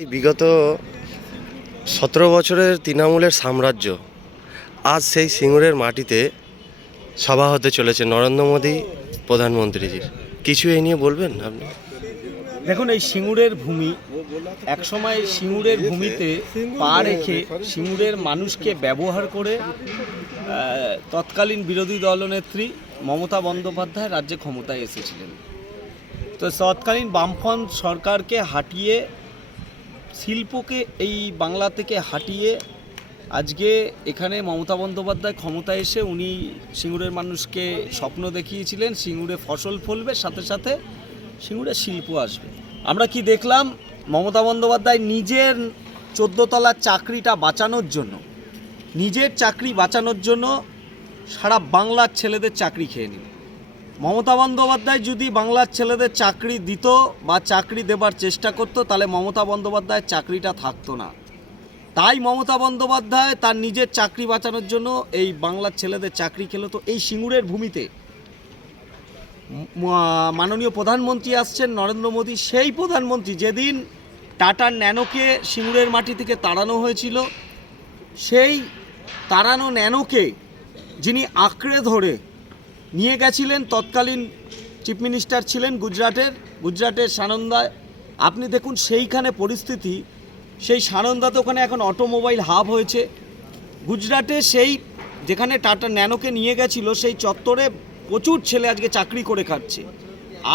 বিগত সতেরো বছরের তৃণমূলের সাম্রাজ্য আজ সেই সিঙ্গুরের মাটিতে সভা হতে চলেছে নরেন্দ্র মোদী প্রধানমন্ত্রীজির। কিছু এই নিয়ে বলবেন আপনি? দেখুন, এই সিঙ্গুরের ভূমি, একসময় সিঙ্গুরের ভূমিতে পা রেখে সিঙ্গুরের মানুষকে ব্যবহার করে তৎকালীন বিরোধী দলনেত্রী মমতা বন্দ্যোপাধ্যায় রাজ্যে ক্ষমতায় এসেছিলেন। তো তৎকালীন বামফ্রন্ট সরকারকে হাঁটিয়ে শিল্পকে এই বাংলা থেকে হাঁটিয়ে আজকে এখানে মমতা বন্দ্যোপাধ্যায় ক্ষমতায় এসে উনি সিঙ্গুরের মানুষকে স্বপ্ন দেখিয়েছিলেন, সিঙ্গুরে ফসল ফলবে, সাথে সাথে সিঙ্গুরে শিল্প আসবে। আমরা কি দেখলাম? মমতা বন্দ্যোপাধ্যায় নিজের চোদ্দতলার চাকরিটা বাঁচানোর জন্য, নিজের চাকরি বাঁচানোর জন্য সারা বাংলার ছেলেদের চাকরি খেয়ে নিল। মমতা বন্দ্যোপাধ্যায় যদি বাংলার ছেলেদের চাকরি দিত বা চাকরি দেবার চেষ্টা করতো, তাহলে মমতা বন্দ্যোপাধ্যায়ের চাকরিটা থাকতো না। তাই মমতা বন্দ্যোপাধ্যায় তার নিজের চাকরি বাঁচানোর জন্য এই বাংলার ছেলেদের চাকরি খেলো। তো এই সিঙ্গুরের ভূমিতে মাননীয় প্রধানমন্ত্রী আসছেন নরেন্দ্র মোদী। সেই প্রধানমন্ত্রী যেদিন টাটার ন্যানোকে সিঙ্গুরের মাটি থেকে তাড়ানো হয়েছিল, সেই তাড়ানো ন্যানোকে যিনি আঁকড়ে ধরে নিয়ে গেছিলেন, তৎকালীন চিফ মিনিস্টার ছিলেন গুজরাটের গুজরাটের সানন্দায় আপনি দেখুন সেইখানে পরিস্থিতি, সেই সানন্দাতে ওখানে এখন অটোমোবাইল হাব হয়েছে। গুজরাটে সেই যেখানে টাটা ন্যানোকে নিয়ে গেছিল, সেই চত্বরে প্রচুর ছেলে আজকে চাকরি করে খাচ্ছে।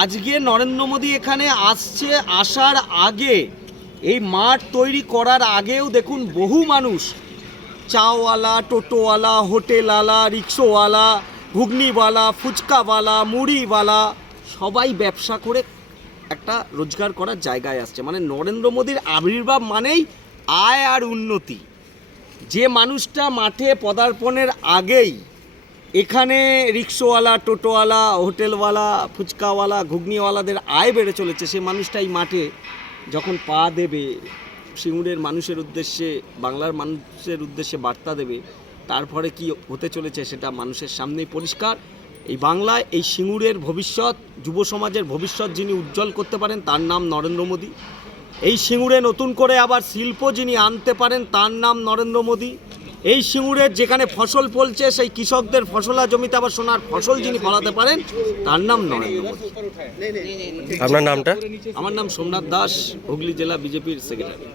আজকে নরেন্দ্র মোদী এখানে আসছে, আসার আগে, এই মাঠ তৈরি করার আগেও দেখুন বহু মানুষ, চাওয়ালা, টোটোওয়ালা, হোটেলওয়ালা, রিক্সোওয়ালা ঘুগনিওয়ালা, ফুচকাওয়ালা, মুড়িওয়ালা, সবাই ব্যবসা করে একটা রোজগার করার জায়গায় আসছে। মানে নরেন্দ্র মোদীর আবির্ভাব মানেই আয় আর উন্নতি। যে মানুষটা মাঠে পদার্পণের আগেই এখানে রিক্সোওয়ালা, টোটোওয়ালা, হোটেলওয়ালা, ফুচকাওয়ালা, ঘুগনিওয়ালাদের আয় বেড়ে চলেছে, সে মানুষটাই মাঠে যখন পা দেবে, সিঙ্গুরের মানুষের উদ্দেশ্যে, বাংলার মানুষের উদ্দেশ্যে বার্তা দেবে তারপরে কি হতে চলেছে সেটা মানুষের সামনেই পরিষ্কার। এই বাংলায় এই সিঙ্গুরের ভবিষ্যৎ যুব সমাজের ভবিষ্যৎ যিনি উজ্জ্বল করতে পারেন তার নাম নরেন্দ্র মোদী। এই সিঙ্গুরে নতুন করে আবার শিল্প যিনি আনতে পারেন তার নাম নরেন্দ্র মোদী। এই সিঙ্গুরের যেখানে ফসল ফলছে সেই কৃষকদের ফসলা জমিতে আবার সোনার ফসল যিনি ফলাতে পারেন তার নাম নরেন্দ্র মোদী। আপনার নামটা? আমার নাম সোমনাথ দাস হুগলি জেলা বিজেপির সেক্রেটারি